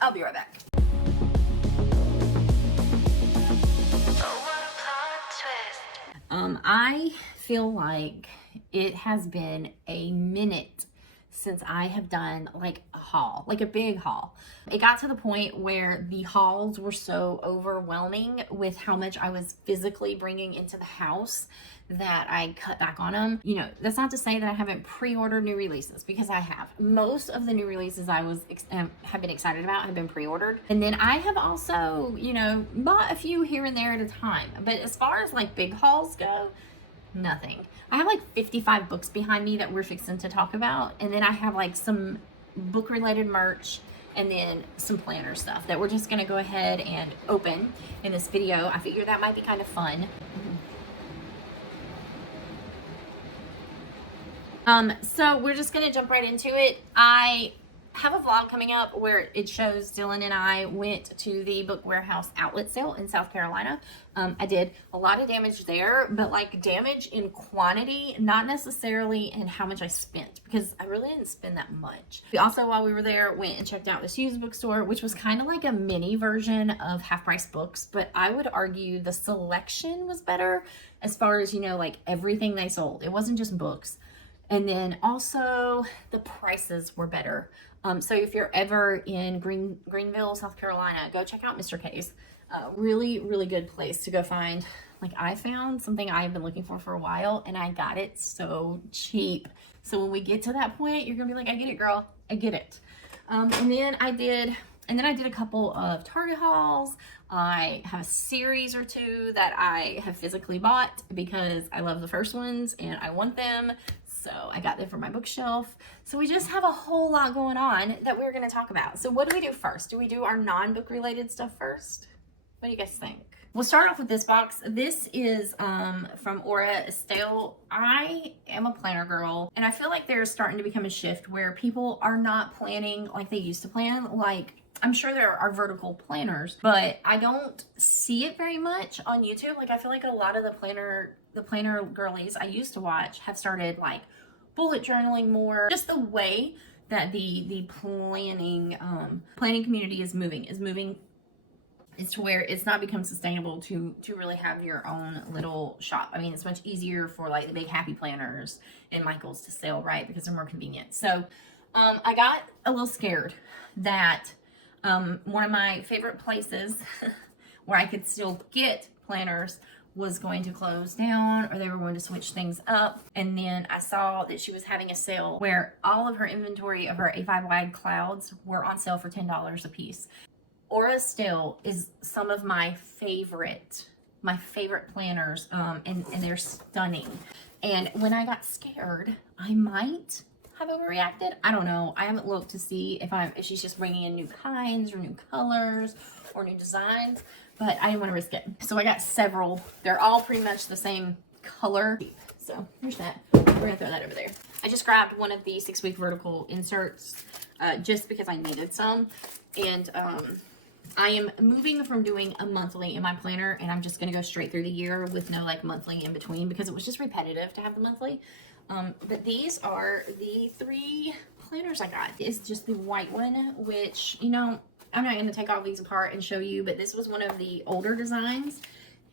I'll be right back. I feel like it has been a minute since I have done like a haul, like a big haul. It got to the point where the hauls were so overwhelming with how much I was physically bringing into the house that I cut back on them. You know, that's not to say that I haven't pre-ordered new releases, because I have. Most of the new releases I have been excited about have been pre-ordered. And then I have also, you know, bought a few here and there at a time. But as far as like big hauls go, nothing. I have like 55 books behind me that we're fixing to talk about. And then I have like some book related merch and then some planner stuff that we're just gonna go ahead and open in this video. I figure that might be kind of fun. So we're just gonna jump right into it. I have a vlog coming up where it shows Dylan and I went to the Book Warehouse outlet sale in South Carolina. I did a lot of damage there, but like damage in quantity, not necessarily in how much I spent, because I really didn't spend that much. We also, while we were there, went and checked out this used bookstore, which was kind of like a mini version of Half Price Books, but I would argue the selection was better as far as, you know, like everything they sold. It wasn't just books. And then also the prices were better. So if you're ever in Greenville, South Carolina, go check out Mr. K's. Really, really good place to go find. Like, I found something I've been looking for a while, and I got it so cheap. So when we get to that point, you're gonna be like, I get it, girl, I get it. And then I did a couple of Target hauls. I have a series or two that I have physically bought because I love the first ones and I want them. So I got them for my bookshelf. So we just have a whole lot going on that we're going to talk about. So what do we do first? Do we do our non-book related stuff first? What do you guys think? We'll start off with this box. This is from Aura Estelle. I am a planner girl, and I feel like there's starting to become a shift where people are not planning like they used to plan. Like, I'm sure there are vertical planners, but I don't see it very much on YouTube. Like, I feel like a lot of the planner girlies I used to watch have started like bullet journaling more. Just the way that the planning community is moving is to where it's not become sustainable to really have your own little shop. I mean, it's much easier for like the big happy planners and Michaels to sell, right? Because they're more convenient. So I got a little scared that one of my favorite places where I could still get planners was going to close down, or they were going to switch things up. And then I saw that she was having a sale where all of her inventory of her A5 wide clouds were on sale for $10 a piece. Aura Estelle is some of my favorite planners, and they're stunning. And when I got scared, I might have overreacted. I don't know. I haven't looked to see if she's just bringing in new kinds or new colors or new designs, but I didn't want to risk it. So I got several. They're all pretty much the same color. So here's that. We're gonna throw that over there. I just grabbed one of the 6-week vertical inserts just because I needed some. And I am moving from doing a monthly in my planner, and I'm just gonna go straight through the year with no like monthly in between, because it was just repetitive to have the monthly. But these are the 3 planners I got. It's just the white one, which, you know, I'm not going to take all these apart and show you, but this was one of the older designs,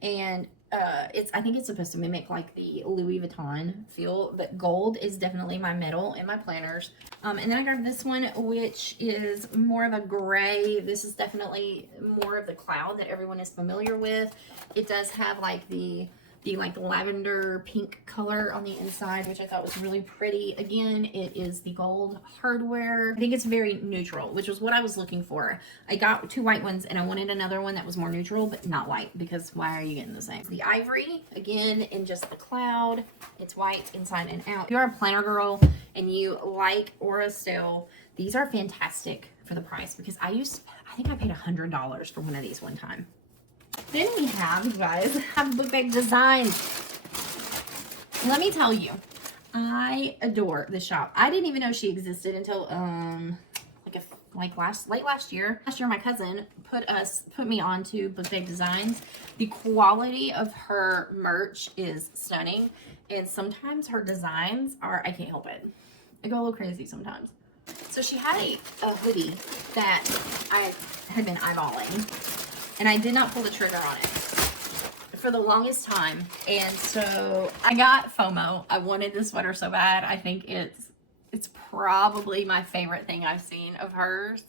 and I think it's supposed to mimic like the Louis Vuitton feel, but gold is definitely my metal in my planners. And then I grabbed this one, which is more of a gray. This is definitely more of the cloud that everyone is familiar with. It does have like the like lavender pink color on the inside, which I thought was really pretty. Again, it is the gold hardware. I think it's very neutral, which was what I was looking for. I got 2 white ones, and I wanted another one that was more neutral, but not white, because why are you getting the same? The ivory, again, in just the cloud. It's white inside and out. If you're a planner girl and you like Aura Estelle, these are fantastic for the price, because I think I paid $100 for one of these one time. Then we have, you guys, Book Bag Designs. Let me tell you, I adore this shop. I didn't even know she existed until late last year. Last year, my cousin put me onto Book Bag Designs. The quality of her merch is stunning, and sometimes her designs are, I can't help it. I go a little crazy sometimes. So she had a hoodie that I had been eyeballing, and I did not pull the trigger on it for the longest time. And so I got FOMO. I wanted this sweater so bad. I think it's probably my favorite thing I've seen of hers.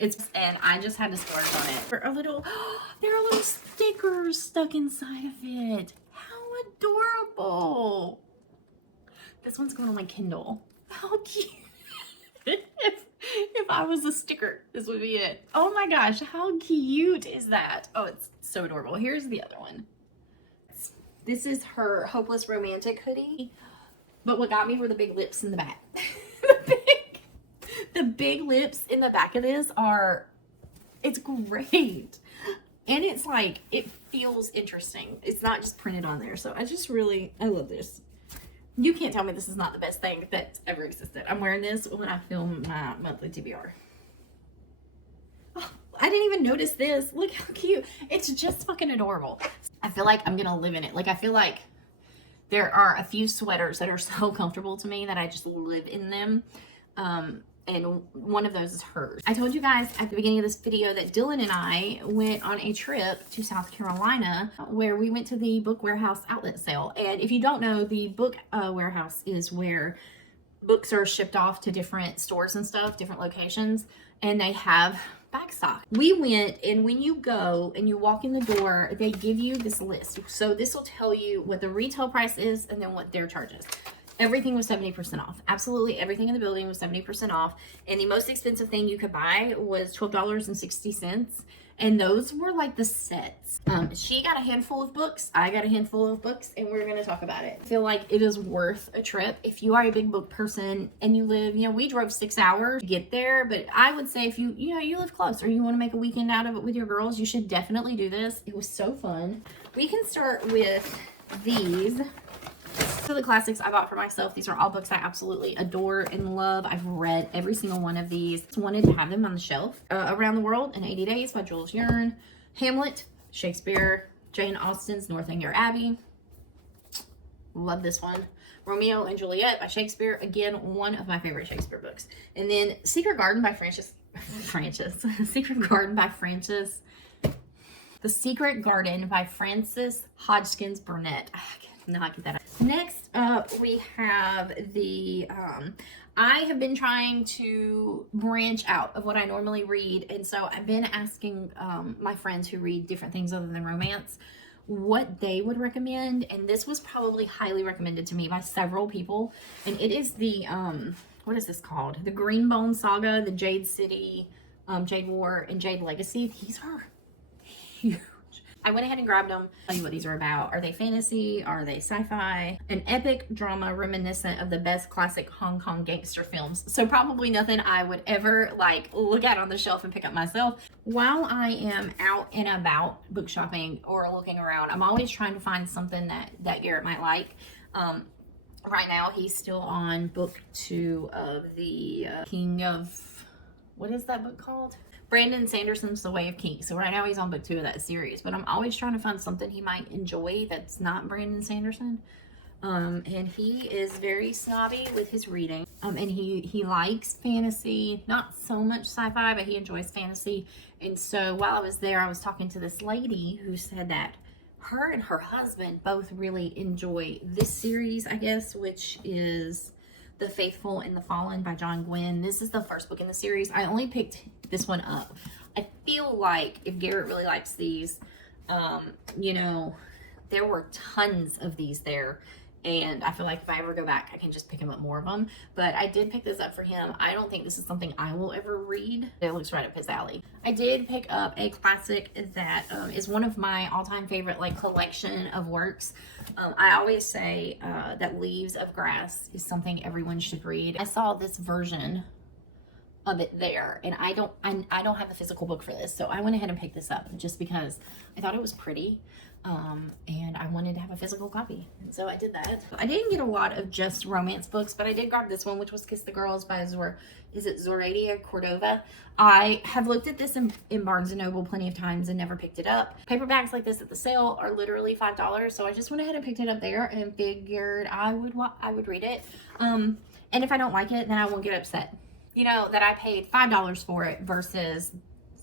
And I just had to splurge on it. For a little, there are little stickers stuck inside of it. How adorable. This one's going on my Kindle. How cute. If I was a sticker, this would be it. Oh my gosh, how cute is that? Oh, it's so adorable. Here's the other one. This is her Hopeless Romantic hoodie. But what got me were the big lips in the back. The big lips in the back of this it's great. And it's like, it feels interesting. It's not just printed on there. So I love this. You can't tell me this is not the best thing that's ever existed. I'm wearing this when I film my monthly TBR. Oh, I didn't even notice this. Look how cute. It's just fucking adorable. I feel like I'm gonna live in it. Like, I feel like there are a few sweaters that are so comfortable to me that I just live in them. And one of those is hers. I told you guys at the beginning of this video that Dylan and I went on a trip to South Carolina where we went to the Book Warehouse outlet sale. And if you don't know, the Book Warehouse is where books are shipped off to different stores and stuff, different locations, and they have back stock. We went, and when you go and you walk in the door, they give you this list. So this will tell you what the retail price is and then what their charges. Everything was 70% off. Absolutely everything in the building was 70% off. And the most expensive thing you could buy was $12.60. And those were like the sets. She got a handful of books. I got a handful of books, and we're going to talk about it. I feel like it is worth a trip. If you are a big book person and you live, we drove 6 hours to get there, but I would say if you live close or you want to make a weekend out of it with your girls, you should definitely do this. It was so fun. We can start with these. So the classics I bought for myself. These are all books I absolutely adore and love. I've read every single one of these. Just wanted to have them on the shelf. Around the World in 80 Days by Jules Verne. Hamlet, Shakespeare. Jane Austen's Northanger Abbey. Love this one. Romeo and Juliet by Shakespeare. Again, one of my favorite Shakespeare books. And then Secret Garden by Secret Garden by Frances. The Secret Garden by Frances Hodgkins Burnett. Not get that out. Next up, we have the I have been trying to branch out of what I normally read, and so I've been asking my friends who read different things other than romance what they would recommend, and this was probably highly recommended to me by several people. And it is the what is this called? The Greenbone Saga, the Jade City, Jade War, and Jade Legacy. These are huge. I went ahead and grabbed them. Tell you what these are about. Are they fantasy? Are they sci-fi? An epic drama reminiscent of the best classic Hong Kong gangster films. So probably nothing I would ever look at on the shelf and pick up myself. While I am out and about book shopping or looking around, I'm always trying to find something that Garrett might like. Right now he's still on book 2 of the King of, what is that book called? Brandon Sanderson's The Way of Kings. So right now he's on book 2 of that series, but I'm always trying to find something he might enjoy that's not Brandon Sanderson. And he is very snobby with his reading. And he likes fantasy, not so much sci-fi, but he enjoys fantasy. And so while I was there, I was talking to this lady who said that her and her husband both really enjoy this series, I guess, which is The Faithful and the Fallen by John Gwynne. This is the first book in the series. I only picked this one up. I feel like if Garrett really likes these, there were tons of these there. And I feel like if I ever go back, I can just pick him up more of them. But I did pick this up for him. I don't think this is something I will ever read. It looks right up his alley. I did pick up a classic that is one of my all-time favorite collection of works. I always say that Leaves of Grass is something everyone should read. I saw this version of it there, and I don't have the physical book for this, so I went ahead and picked this up just because I thought it was pretty. And I wanted to have a physical copy, and so I did that. I didn't get a lot of just romance books, but I did grab this one, which was Kiss the Girls by Zoraida Cordova. I have looked at this in Barnes & Noble plenty of times and never picked it up. Paperbacks like this at the sale are literally $5, so I just went ahead and picked it up there and figured I would read it. And if I don't like it, then I won't get upset. you know, that I paid $5 for it versus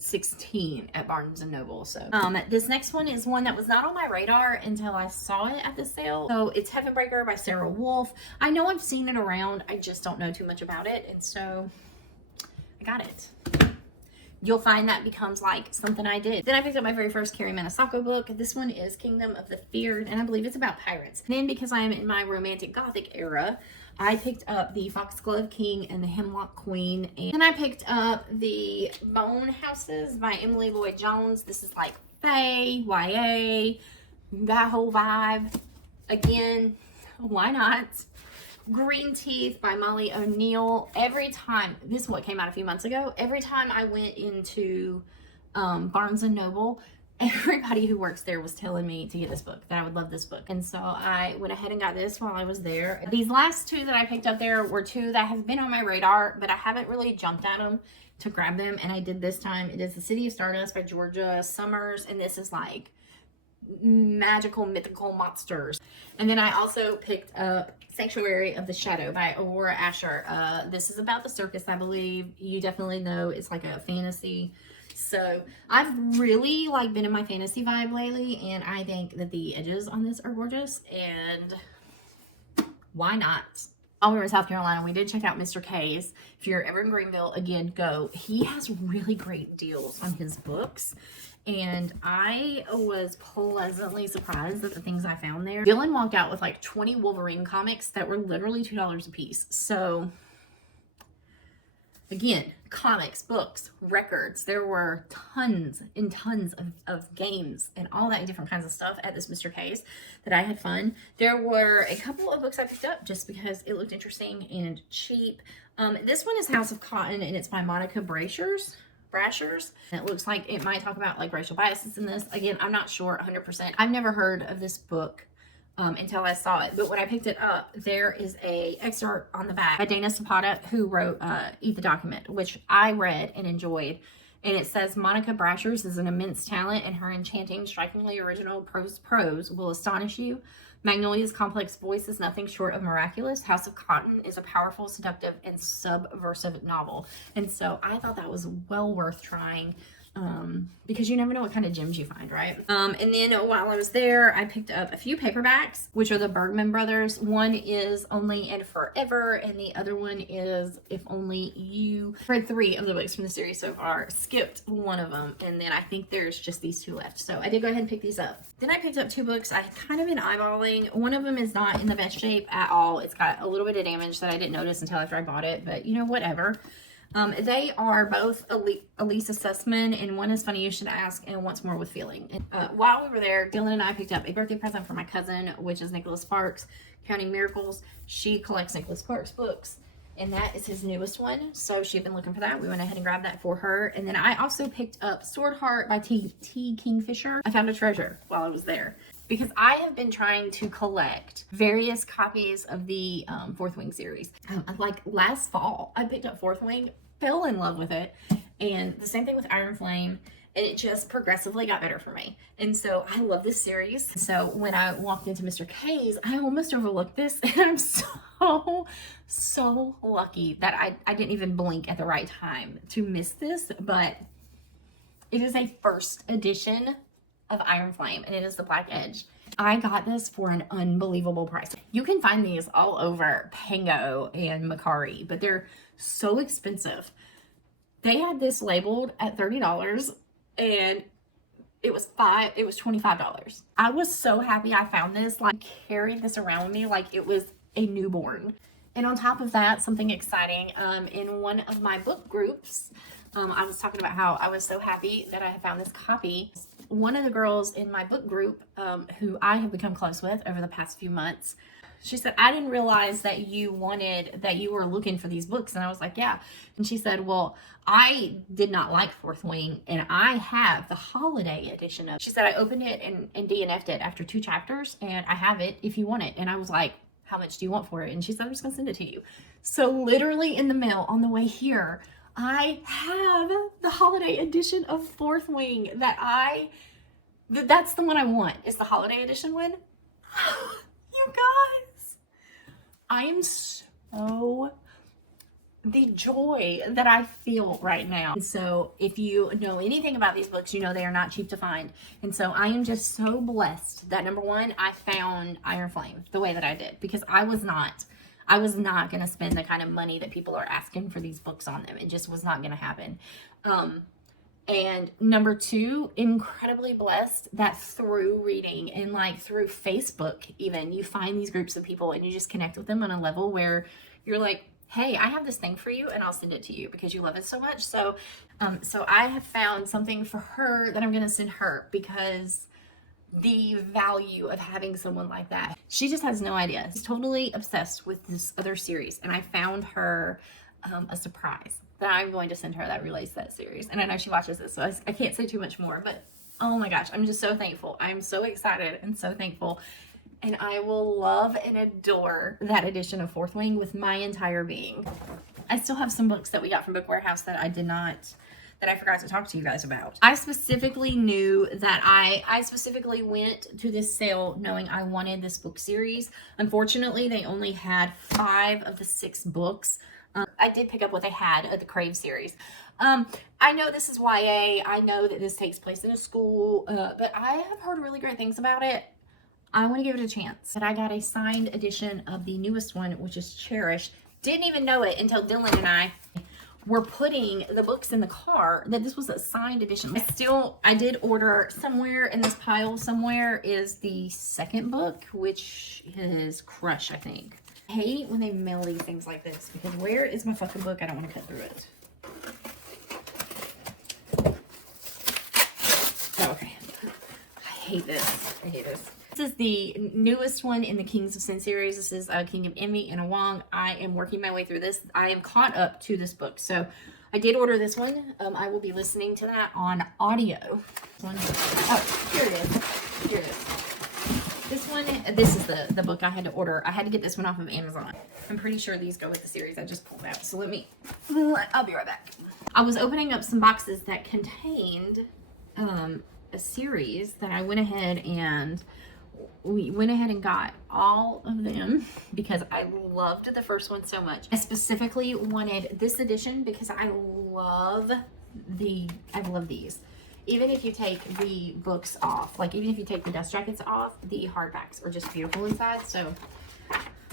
16 at Barnes and Noble. So this next one is one that was not on my radar until I saw it at the sale. So it's Heaven Breaker by Sarah Wolf. I know I've seen it around, I just don't know too much about it, and so I got it. You'll find that becomes like something I did. Then I picked up my very first Carrie Manisako book. This one is Kingdom of the Feared, and I believe it's about pirates. Then, because I am in my romantic gothic era, I picked up the Foxglove King and the Hemlock Queen. And then I picked up the Bone Houses by Emily Lloyd Jones. This is like fae, YA, that whole vibe. Again, why not? Green Teeth by Molly O'Neill. Every time, this is what came out a few months ago, every time I went into Barnes and Noble, everybody who works there was telling me to get this book, that I would love this book. And so I went ahead and got this while I was there. These last two that I picked up there were two that have been on my radar, but I haven't really jumped at them to grab them, and I did this time. It is The City of Stardust by Georgia Summers, and this is like magical mythical monsters. And then I also picked up Sanctuary of the Shadow by Aurora Asher. This is about the circus, I believe. You definitely know it's like a fantasy. So I've really like been in my fantasy vibe lately, and I think that the edges on this are gorgeous, and why not? While we were in South Carolina, we did check out Mr. K's. If you're ever in Greenville, again, go. He has really great deals on his books, and I was pleasantly surprised at the things I found there. Dylan walked out with like 20 Wolverine comics that were literally $2 a piece. So again, comics, books, records. There were tons and tons of games and all that different kinds of stuff at this Mr. K's that I had fun. There were a couple of books I picked up just because it looked interesting and cheap. This one is House of Cotton, and it's by Monica Brashers. It looks like it might talk about like racial biases in this. Again, I'm not sure 100%. I've never heard of this book until I saw it, but when I picked it up, there is a excerpt on the back by Dana Zapata, who wrote Eat the Document, which I read and enjoyed. And it says, Monica Brashers is an immense talent, and her enchanting, strikingly original prose will astonish you. Magnolia's complex voice is nothing short of miraculous. House of Cotton is a powerful, seductive, and subversive novel. And so I thought that was well worth trying, because you never know what kind of gems you find, right? And then while I was there, I picked up a few paperbacks, which are the Bergman Brothers. One is Only and Forever, and the other one is If Only You. I've read 3 of the books from the series so far, skipped one of them, and then I think there's just these 2 left. So I did go ahead and pick these up. Then I picked up 2 books I had kind of been eyeballing. One of them is not in the best shape at all. It's got a little bit of damage that I didn't notice until after I bought it, but you know, whatever. They are both Elisa Sussman, and one is Funny You Should Ask, and Once More with Feeling. And, while we were there, Dylan and I picked up a birthday present for my cousin, which is Nicholas Sparks, Counting Miracles. She collects Nicholas Sparks books, and that is his newest one. So she'd been looking for that. We went ahead and grabbed that for her. And then I also picked up Sword Heart by T. Kingfisher. I found a treasure while I was there, because I have been trying to collect various copies of the Fourth Wing series. Like last fall, I picked up Fourth Wing, fell in love with it, and the same thing with Iron Flame, and it just progressively got better for me. And so I love this series. So when I walked into Mr. K's, I almost overlooked this, and I'm so lucky that I didn't even blink at the right time to miss this. But it is a first edition of Iron Flame, and it is the Black Edge. I got this for an unbelievable price. You can find these all over Pango and Macari, but they're so expensive. They had this labeled at $30, and it was $25. I was so happy I found this, like carried this around with me like it was a newborn. And on top of that, something exciting, in one of my book groups, I was talking about how I was so happy that I had found this copy. One of the girls in my book group, who I have become close with over the past few months, she said, I didn't realize that you were looking for these books. And I was like, yeah. And she said, well, I did not like Fourth Wing, and I have the holiday edition of it. She said, I opened it and DNF'd it after 2 chapters, and I have it if you want it. And I was like, how much do you want for it? And she said, I'm just gonna send it to you. So literally in the mail on the way here, I have the holiday edition of Fourth Wing that's the one I want, is the holiday edition one. You guys, I am so the joy that I feel right now. And so if you know anything about these books, you know they are not cheap to find. And so I am just so blessed that, number one, I found Iron Flame the way that I did, because I was not going to spend the kind of money that people are asking for these books on them. It just was not going to happen. And number two, incredibly blessed that through reading and like through Facebook even, you find these groups of people and you just connect with them on a level where you're like, hey, I have this thing for you and I'll send it to you because you love it so much. So I have found something for her that I'm going to send her, because the value of having someone like that, she just has no idea. She's totally obsessed with this other series, and I found her a surprise that I'm going to send her that relates to that series. And I know she watches this, so I can't say too much more, but oh my gosh, I'm just so thankful. I'm so excited and so thankful. And I will love and adore that edition of Fourth Wing with my entire being. I still have some books that we got from Book Warehouse that I forgot to talk to you guys about. I specifically knew that I specifically went to this sale knowing I wanted this book series. Unfortunately, they only had 5 of the 6 books. I did pick up what they had of the Crave series. I know this is YA. I know that this takes place in a school, but I have heard really great things about it. I want to give it a chance. And I got a signed edition of the newest one, which is Cherish. Didn't even know it until Dylan and I were putting the books in the car that this was a signed edition. I did order somewhere in this pile somewhere is the second book, which is Crush, I think. I hate when they mail these things like this, because where is my fucking book? I don't want to cut through it. Oh, okay. I hate this. I hate this. This is the newest one in the Kings of Sin series. This is King of Envy and a Wong. I am working my way through this. I am caught up to this book. So I did order this one. I will be listening to that on audio. Oh, here it is. Here it is. This is the book I had to order. I had to get this one off of Amazon. I'm pretty sure these go with the series I just pulled out. So I'll be right back. I was opening up some boxes that contained a series that I went ahead and got all of them because I loved the first one so much. I specifically wanted this edition because I love these. Even if you take the books off, like even if you take the dust jackets off, the hardbacks are just beautiful inside. So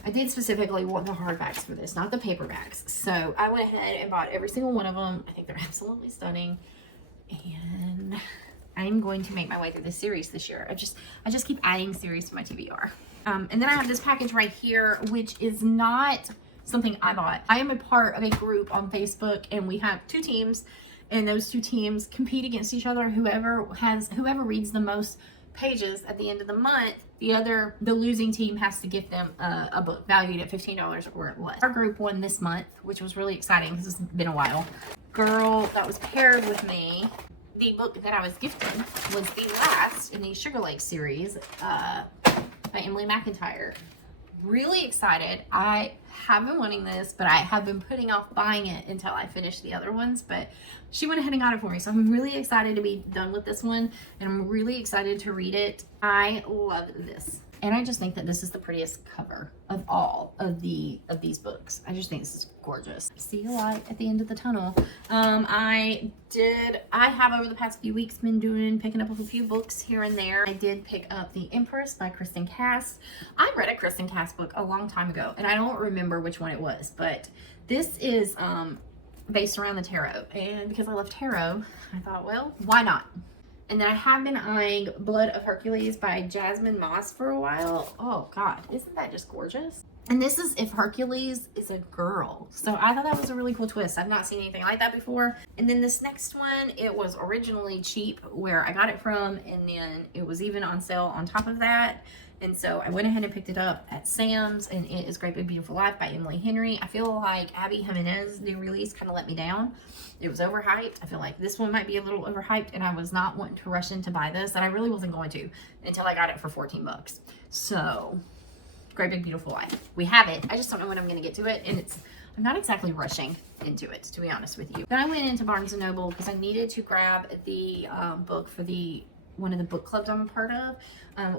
I did specifically want the hardbacks for this, not the paperbacks. So I went ahead and bought every single one of them. I think they're absolutely stunning. And I'm going to make my way through this series this year. I just keep adding series to my TBR. And then I have this package right here, which is not something I bought. I am a part of a group on Facebook, and we have 2 teams, and those 2 teams compete against each other. Whoever reads the most pages at the end of the month, the losing team has to give them a book valued at $15 or less. Our group won this month, which was really exciting because it's been a while. Girl that was paired with me, the book that I was gifted was the last in the Sugar Lake series by Emily McIntyre. Really excited. I have been wanting this, but I have been putting off buying it until I finish the other ones, but she went ahead and got it for me. So I'm really excited to be done with this one, and I'm really excited to read it. I love this. And I just think that this is the prettiest cover of all of these books. I just think this is gorgeous. See a light at the end of the tunnel. I have over the past few weeks been picking up a few books here and there. I did pick up The Empress by Kristen Cass. I read a Kristen Cass book a long time ago, and I don't remember which one it was, but this is based around the tarot. And because I love tarot, I thought, well, why not? And then I have been eyeing Blood of Hercules by Jasmine Moss for a while. Oh God, isn't that just gorgeous? And this is if Hercules is a girl. So I thought that was a really cool twist. I've not seen anything like that before. And then this next one, it was originally cheap where I got it from, and then it was even on sale on top of that. And so I went ahead and picked it up at Sam's, and it is Great Big Beautiful Life by Emily Henry. I feel like Abby Jimenez's new release kind of let me down. It was overhyped. I feel like this one might be a little overhyped, and I was not wanting to rush in to buy this, and I really wasn't going to until I got it for 14 bucks. So Great Big Beautiful Life. We have it. I just don't know when I'm going to get to it, and I'm not exactly rushing into it, to be honest with you. Then I went into Barnes & Noble because I needed to grab the book for the one of the book clubs I'm a part of,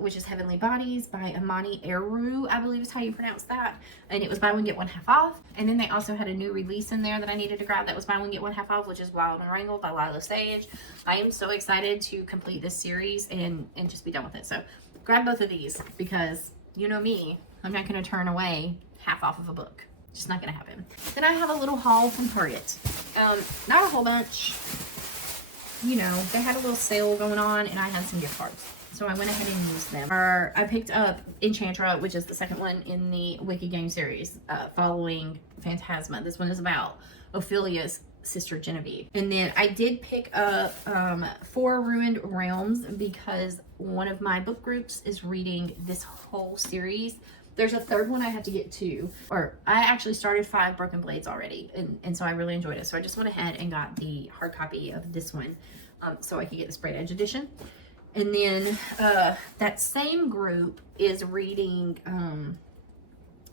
which is Heavenly Bodies by Amani Eru, I believe is how you pronounce that. And it was buy one get one half off. And then they also had a new release in there that I needed to grab that was buy one get one half off, which is Wild and Wrangled by Lila Sage. I am so excited to complete this series and just be done with it. So grab both of these because you know me, I'm not going to turn away half off of a book. Just not going to happen. Then I have a little haul from Target. Not a whole bunch. You know, they had a little sale going on and I had some gift cards. So I went ahead and used them. I picked up Enchantra, which is the second one in the Wicked Game series, following Phantasma. This one is about Ophelia's sister Genevieve. And then I did pick up 4 Ruined Realms because one of my book groups is reading this whole series. There's a third one I have to get to, or I actually started 5 Broken Blades already, and so I really enjoyed it. So I just went ahead and got the hard copy of this one so I could get the sprayed edge edition. And then that same group is reading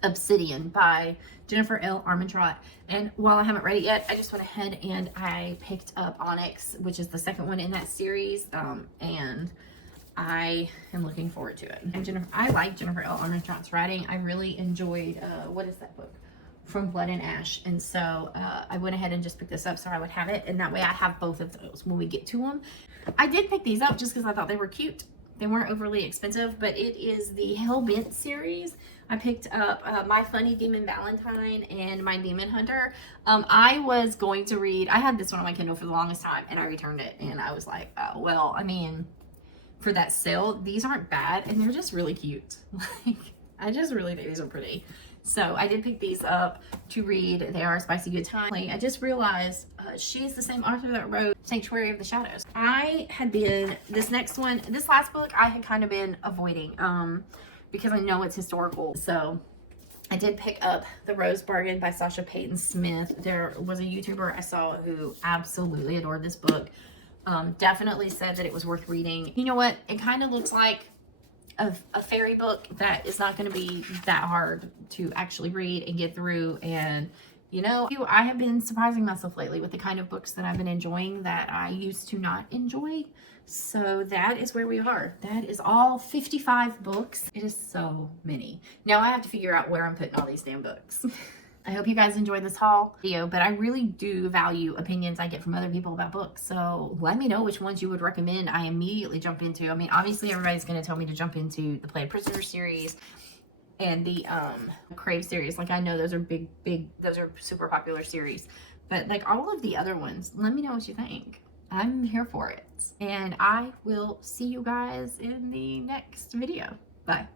Obsidian by Jennifer L. Armentrout. And while I haven't read it yet, I just went ahead and I picked up Onyx, which is the second one in that series, and I am looking forward to it. And I like Jennifer L. Armentrout's writing. I really enjoyed, what is that book? From Blood and Ash. And so I went ahead and just picked this up so I would have it. And that way I have both of those when we get to them. I did pick these up just because I thought they were cute. They weren't overly expensive, but it is the Hellbent series. I picked up My Funny Demon Valentine and My Demon Hunter. I was going to read, I had this one on my Kindle for the longest time and I returned it. And I was like, oh, well, I mean, for that sale, these aren't bad and they're just really cute. Like, I just really think these are pretty. So I did pick these up to read. They are a spicy good time. I just realized she's the same author that wrote Sanctuary of the Shadows. I had been, this last book I had kind of been avoiding because I know it's historical. So I did pick up The Rose Bargain by Sasha Payton Smith. There was a YouTuber I saw who absolutely adored this book. Definitely said that it was worth reading. You know what? It kind of looks like a fairy book that is not going to be that hard to actually read and get through. And you know, I have been surprising myself lately with the kind of books that I've been enjoying that I used to not enjoy. So that is where we are. That is all 55 books. It is so many. Now I have to figure out where I'm putting all these damn books. I hope you guys enjoyed this haul video, but I really do value opinions I get from other people about books. So let me know which ones you would recommend I immediately jump into. I mean, obviously everybody's going to tell me to jump into the Play Prisoner series and the Crave series. Like, I know those are those are super popular series, but like all of the other ones, let me know what you think. I'm here for it. And I will see you guys in the next video. Bye.